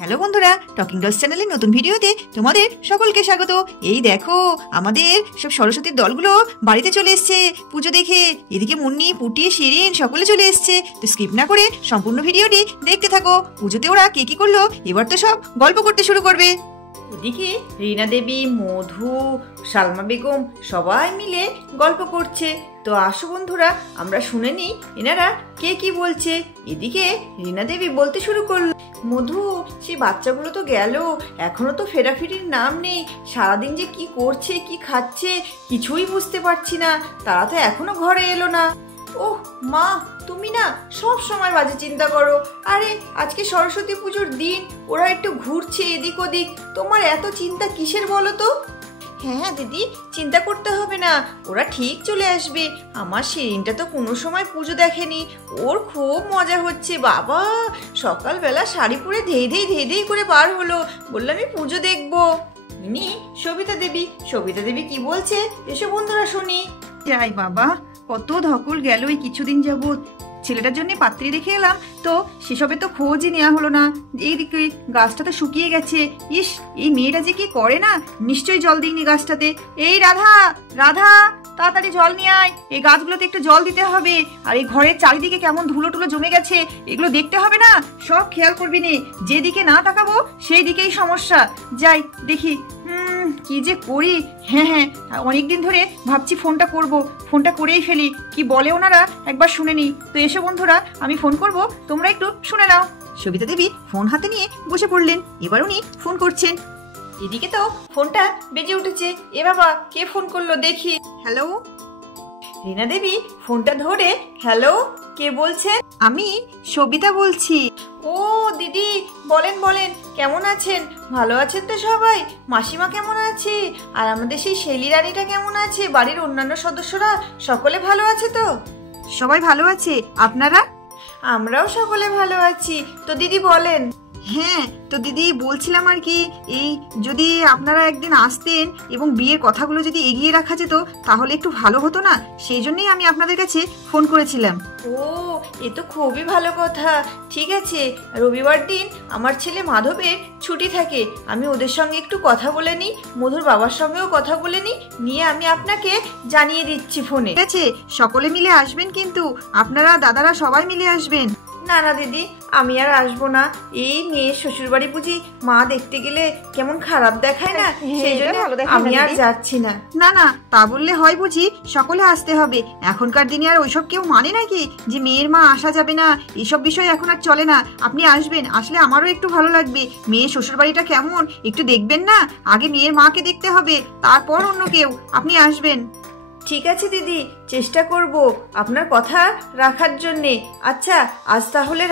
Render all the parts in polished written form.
Hello বন্ধুরা, talking dolls চ্যানেলের নতুন ভিডিওতে তোমাদের সকলকে স্বাগত। এই দেখো আমাদের সব সরস্বতীর দলগুলো বাড়িতে চলে এসছে পুজো দেখে। এদিকে মুন্নি, পুটি, শিরিন সকলে চলে এসছে। তো স্কিপ না করে সম্পূর্ণ ভিডিওটি দেখতে থাকো। পুজোতে ওরা কে কি করলো এবার তো সব গল্প করতে শুরু করবে। এদিকে রীনা দেবী, মধু, সালমা বেগম সবাই মিলে গল্প করছে। তো আসো বন্ধুরা, আমরা শুনে নিই এনারা কে কি বলছে। এদিকে রীনা দেবী বলতে শুরু করলো, মধু সেই বাচ্চাগুলো তো গেল, এখনো তো ফেরাফিরির নাম নেই। সারাদিন যে কি করছে কি খাচ্ছে কিছুই বুঝতে পারছি না, তারা তো এখনো ঘরে এলো না। ওহ মা, তুমি না সব সময় বাজে চিন্তা করো। আরে আজকে সরস্বতী পুজোর দিন, ওরা একটু ঘুরছে এদিক ওদিক, তোমার এত চিন্তা কিসের বলো তো? হ্যাঁ দিদি, চিন্তা করতে হবে না, ওরা ঠিক চলে আসবে। আমার শিরিনটা তো কোনো সময় পুজো দেখেনি, ওর খুব মজা হচ্ছে। বাবা সকালবেলা শাড়ি পরে ধেই ধেই করে বার হলো, বললাম আমি পুজো দেখবো। ইনি সবিতা দেবী কি বলছে এসো বন্ধুরা শুনি। যাই বাবা, কত ধকল গেল এই কিছুদিন যাবৎ। ছেলেটার জন্য পাত্রী রেখে এলাম, তো সেসবে তো খোঁজই নেওয়া হলো না। এইদিকে গাছটা তো শুকিয়ে গেছে। ইস, এই মেয়েটা যে কি করে না, নিশ্চয়ই জল দিইনি গাছটাতে। এই রাধা, তাড়াতাড়ি জল নিয়ে আয়, এই গাছগুলোতে একটু জল দিতে হবে। আর এই ঘরের চারিদিকে কেমন ধুলো টুলো জমে গেছে, এগুলো দেখতে হবে না? সব খেয়াল করবি নে, যেদিকে না তাকাবো সেই দিকেই সমস্যা। যাই দেখি কি যে করি। হ্যাঁ, অনেকদিন ধরে ভাবছি ফোনটা করেই ফেলি। কি বলে ওনারা একবার শুনে নি। তো এসো বন্ধুরা, আমি ফোন করব, তোমরা একটু শুনে নাও। সবিতা দেবী ফোন হাতে নিয়ে বসে পড়লেন। এবার উনি ফোন করছেন। এদিকে তো ফোনটা বেজে উঠেছে। এ বাবা, কে ফোন করলো দেখি। হ্যালো। রীনা দেবী ফোনটা ধরে, হ্যালো, কে বলছেন? আমি সবিতা বলছি। ও দিদি, বলেন কেমন আছেন? ভালো আছেন তো সবাই? মাসিমা কেমন আছে? আর আমাদের সেই শেলি রানীটা কেমন আছে? বাড়ির অন্যান্য সদস্যরা সকলে ভালো আছে তো? সবাই ভালো আছে, আপনারা? আমরাও সকলে ভালো আছি। তো দিদি বলেন। হ্যাঁ তো দিদি বলছিলাম আর কি, এই যদি আপনারা একদিন আসতেন এবং বিয়ের কথাগুলো যদি এগিয়ে রাখা যেত তাহলে একটু ভালো হতো না? সেই জন্যই আমি আপনাদের কাছে ফোন করেছিলাম। ও, এ তো খুবই ভালো কথা। ঠিক আছে, রবিবার দিন আমার ছেলে মাধবের ছুটি থাকে, আমি ওদের সঙ্গে একটু কথা বলে নিই, মধুর বাবার সঙ্গেও কথা বলে নিয়ে আমি আপনাকে জানিয়ে দিচ্ছি ফোনে। ঠিক আছে, সকলে মিলে আসবেন কিন্তু, আপনারা দাদারা সবাই মিলে আসবেন। না দিদি, আমি আর আসবো না। এই মেয়ে শ্বশুর বাড়ি বুঝি মা দেখতে গেলে কেমন খারাপ দেখায় না, সেই জন্য আমি আর যাচ্ছি না। না তা বললে হয় বুঝি? সকলে আসতে হবে। এখনকার দিনে আর ওইসব কেউ মানে নাকি যে মেয়ের মা আসা যাবে না? এসব বিষয় এখন আর চলে না। আপনি আসবেন, আসলে আমারও একটু ভালো লাগবে। মেয়ে শ্বশুর বাড়িটা কেমন একটু দেখবেন না? আগে মেয়ের মাকে দেখতে হবে, তারপর অন্য কেউ। আপনি আসবেন। ঠিক আছে দিদি, চেষ্টা করব আপনার কথা রাখার জন্যে। আচ্ছা আজ তাহলে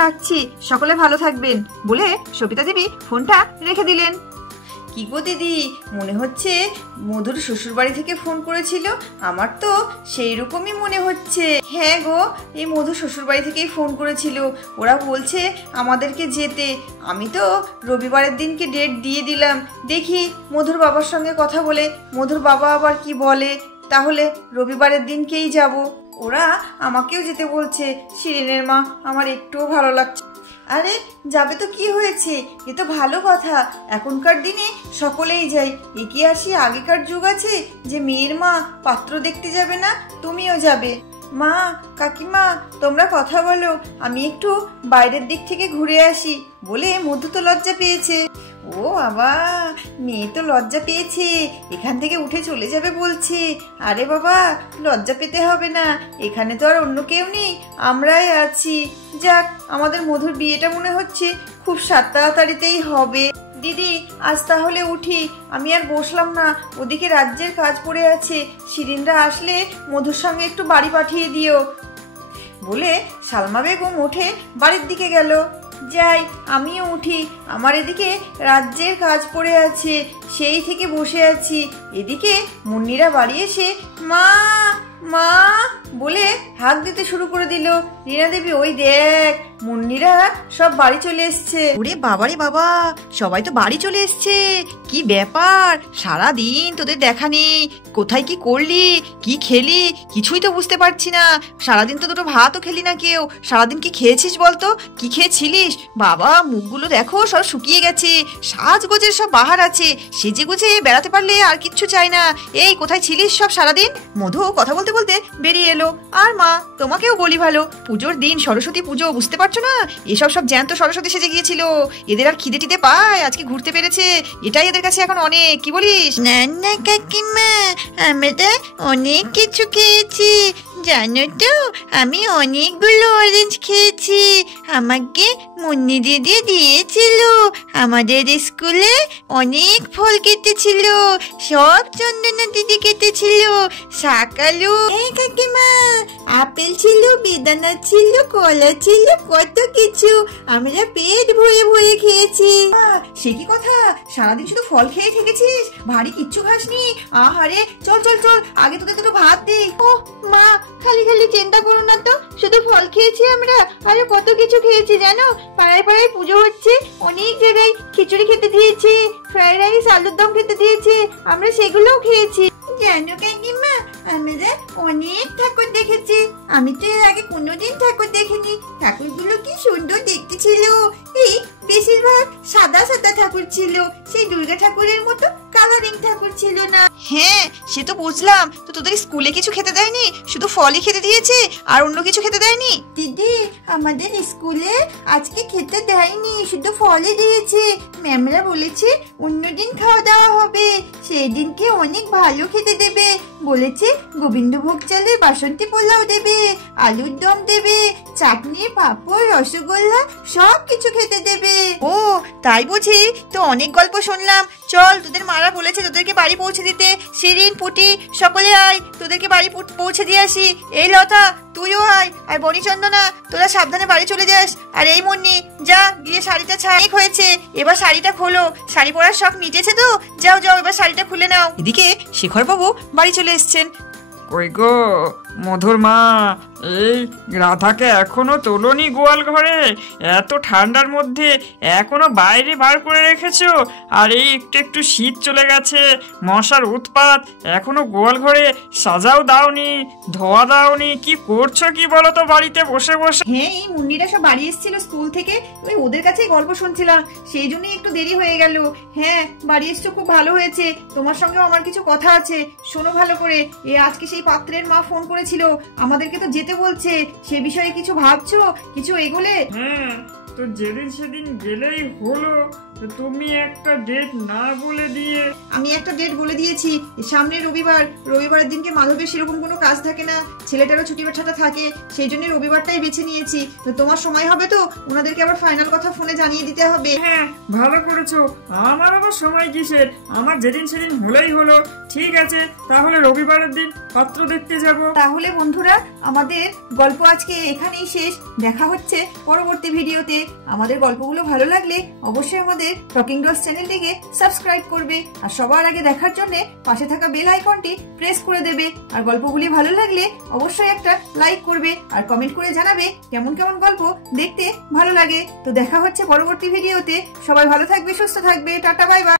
রাখছি, সকলে ভালো থাকবেন বলে সবিতা দেবী ফোনটা রেখে দিলেন। কি গো দিদি, মনে হচ্ছে মধুর শ্বশুর বাড়ি থেকে ফোন করেছিল? আমার তো সেই রকমই মনে হচ্ছে। হ্যাঁ গো, এই মধুর শ্বশুর বাড়ি থেকেই ফোন করেছিল। ওরা বলছে আমাদেরকে যেতে। আমি তো রবিবারের দিনকে ডেট দিয়ে দিলাম। দেখি মধুর বাবার সঙ্গে কথা বলে মধুর বাবা আবার কি বলে। তাহলে রবিবারের দিনকেই যাব। ওরা আমাকেও যেতে বলছে। শিরিনের মা, আমার একটুও ভালো লাগছে। আরে যাবে তো কি হয়েছে, এ তো ভালো কথা। এখনকার দিনে সকলেই যায়। এ কি আর সে আগেকার যুগ আছে যে মেয়ের মা পাত্র দেখতে যাবে না? তুমিও যাবে। মা, কাকিমা, তোমরা কথা বলো, আমি একটু বাইরের দিক থেকে ঘুরে আসি বলে মধু তো লজ্জা পেয়েছে। ও বাবা, মেয়ে তো লজ্জা পেয়েছে, এখান থেকে উঠে চলে যাবে বলছে। আরে বাবা, লজ্জা পেতে হবে না, এখানে তো আর অন্য কেউ নেই, আমরাই আছি। যাক, আমাদের মধুর বিয়েটা মনে হচ্ছে খুব তাড়াতাড়িতেই হবে। দিদি আজ তাহলে উঠি, আমি আর বসলাম না, ওদিকে রাজ্যের কাজ পড়ে আছে। শিরিনরা আসলে মধুর সঙ্গে একটু বাড়ি পাঠিয়ে দিও বলে সালমা বেগম উঠে বাড়ির দিকে গেল। যাই, আমিও উঠি, আমার এদিকে রাজ্যের কাজ পড়ে আছে, সেই থেকে বসে আছি। এদিকে মুন্নিরা বাড়ি এসে মা বলে হাত দিতে শুরু করে দিল। রীনা দেবী, ওই দেখ মুন্নিরা সব বাড়ি চলে এসছে। ওরে বাবারে বাবা, সবাই তো বাড়ি চলে এসছে। কি ব্যাপার, সারা দিন তোদের দেখা নেই, কোথায় কি করলি, কি খেলি কিছুই তো বুঝতে পারছি না। সারাদিন তো দুটো ভাতও খেলি না কেউ। সারাদিন কি খেয়েছিস বলতো, কি খেয়েছিলিস? বাবা মুখগুলো দেখো সব শুকিয়ে গেছে, সাজগোজের সব বাহার আছে, সেজে গুজে বেড়াতে পারলে আর কিচ্ছু চাই না। এই কোথায় ছিলিস সব সারাদিন? মধু কথা বলতে বলতে বেরিয়ে এলো। আর মা তোমাকেও বলি ভালো, পুজোর দিন সরস্বতী পুজো, বুঝতে পারছো না? এসব সব জ্যান্ত সরস্বতী সেজে গিয়েছিল। এদের আর খিদে টিদে পায়, আজকে ঘুরতে পেরেছে, এটাই এদের কাছে এখন অনেক। কি বলিস? না না কাকিমা, আমরা অনেক কিছু খেয়েছি জানো তো। আমি অনেকগুলো অরেঞ্জ খেয়েছি, আমাকে মুন্নি দিদি দিয়েছিল। আমাদের স্কুলে অনেক ফল কেটেছিল, সব চন্দনা দিদি কেটেছিল। সকালু এই কাকিমা, আপেল ছিল, বেদানা ছিল, কলা ছিল, কত কিছু আমরা পেট ভরে ভরে খেয়েছি। সে কি কথা, সারাদিন শুধু ফল খেয়ে থেকেছিস, ভারী কিচ্ছু খাসনি? আহারে চল চল চল, আগে তোদের দুটো ভাত দিই। ও মা, খালি খালি চিন্তা করো না তো, শুধু ফল খেয়েছি আমরা, আরো কত কিছু খেয়েছি জানো। পাড়ায় পাড়ায় পুজো হচ্ছে, অনেক জায়গায় খিচুড়ি খেতে দিয়েছি, ফ্রাইড রাইস, আলুর দম খেতে দিয়েছি, আমরা সেগুলোও খেয়েছি। জানো কাকিমা, আমরা অনেক ঠাকুর দেখেছি, আমি তো এর আগে কোনোদিন ঠাকুর দেখিনি। ঠাকুরগুলো কি সুন্দর দেখতে ছিল, এই বেশিরভাগ সাদা সাদা ঠাকুর ছিল, সেই দুর্গা ঠাকুরের মতো কালারিং ঠাকুর ছিল না। হ্যাঁ সে তো বুঝলাম, তো তোদের স্কুলে কিছু খেতে দেয়নি, শুধু ফলই খেতে দিয়েছে, আর অন্য কিছু খেতে দেয়নি? দিদি, আমাদের স্কুলে আজকে খেতে দেয়নি, শুধু ফলই দিয়েছে। ম্যামরা বলেছে অন্যদিন খাওয়া দাওয়া হবে, সেই দিনকে অনেক ভালো খেতে দেবে। বলেছে গোবিন্দভোগ চালের বাসন্তী পোলাও দেবে, আলুর দম দেবে, চাটনি, পাঁপড়, রসগোল্লা সব কিছু খেতে দেবে। ও তাই বুঝি, তো অনেক গল্প শুনলাম। চল, তোদের মারা বলেছে তোদেরকে বাড়ি পৌঁছে দিতে। শিরিন, পুটি, সকলে আয়, তোদেরকে বাড়ি পৌঁছে দিয়ে আসি। এই লতা তুইও আয়, আর বনি, চন্দনা তোরা সাবধানে বাড়ি চলে যাস। আর এই মুন্নি, যা গিয়ে শাড়িটা ছাড় হয়েছে, এবার শাড়িটা খোলো। শাড়ি পরার শখ মিটেছে তো? যাও যাও, এবার শাড়িটা খুলে নাও। এদিকে শেখর বাবু বাড়ি চলে এসছেন। কই গো মধুর মা, এই রাধাকে এখনো তোলনি গোয়াল ঘরে? এত ঠান্ডার মধ্যে এখনো বাইরে বার করে রেখেছো? আর এই একটু একটু শীত চলে গেছে, মশার উৎপাত, এখনো গোয়াল ঘরে সাজাও দাওনি, ধোয়া দাওনি, কি করছো কি বলো তো বাড়িতে বসে বসে? হ্যাঁ, এই মুন্নিরা সব বাড়ি এসেছিল স্কুল থেকে, ওই ওদের কাছেই গল্প শুনছিলাম, সেই জন্যই একটু দেরি হয়ে গেল। হ্যাঁ বাড়ি এসছো, খুব ভালো হয়েছে। তোমার সঙ্গেও আমার কিছু কথা আছে, শোনো ভালো করে। আজকে সেই পাত্রের মা ফোন করেছিল, আমাদেরকে তো যেতে বলছে। সে বিষয়ে কিছু ভাবছো, কিছু এগোলে? হ্যাঁ, তো যেদিন সেদিন গেলেই হলো, তুমি একটা ডেট না বলে দিয়ে। আমি একটা ডেট বলে দিয়েছি, সামনে রবিবার। রবিবারের দিনকে মাধবের সেরকম কোনো কাজ থাকে না, ছেলেটারও ছুটি বাচ্চাটা থাকে, সেই জন্য রবিবারটাই বেছে নিয়েছি। তো তোমার সময় হবে তো? ওনাদেরকে আবার ফাইনাল কথা ফোনে জানিয়ে দিতে হবে। হ্যাঁ ভালো করেছো, আমার আবার সময় কিসের, আমার যেদিন সেদিন হলেই হলো। ঠিক আছে, তাহলে রবিবারের দিন পাত্র দেখতে যাব। তাহলে বন্ধুরা, আমাদের গল্প আজকে এখানেই শেষ। দেখা হচ্ছে পরবর্তী ভিডিওতে। আমাদের গল্পগুলো ভালো লাগলে অবশ্যই আমাদের টকিং ডলস চ্যানেলটিকে সাবস্ক্রাইব করবে, আর সবার আগে দেখার জন্য পাশে থাকা বেল আইকনটি প্রেস করে দেবে। আর গল্পগুলি ভালো লাগলে অবশ্যই একটা লাইক করবে, আর কমেন্ট করে জানাবে কেমন কেমন গল্প দেখতে ভালো লাগে। তো দেখা হচ্ছে পরবর্তী ভিডিওতে। সবাই ভালো থাকবে, সুস্থ থাকবে, টাটা, বাই বাই।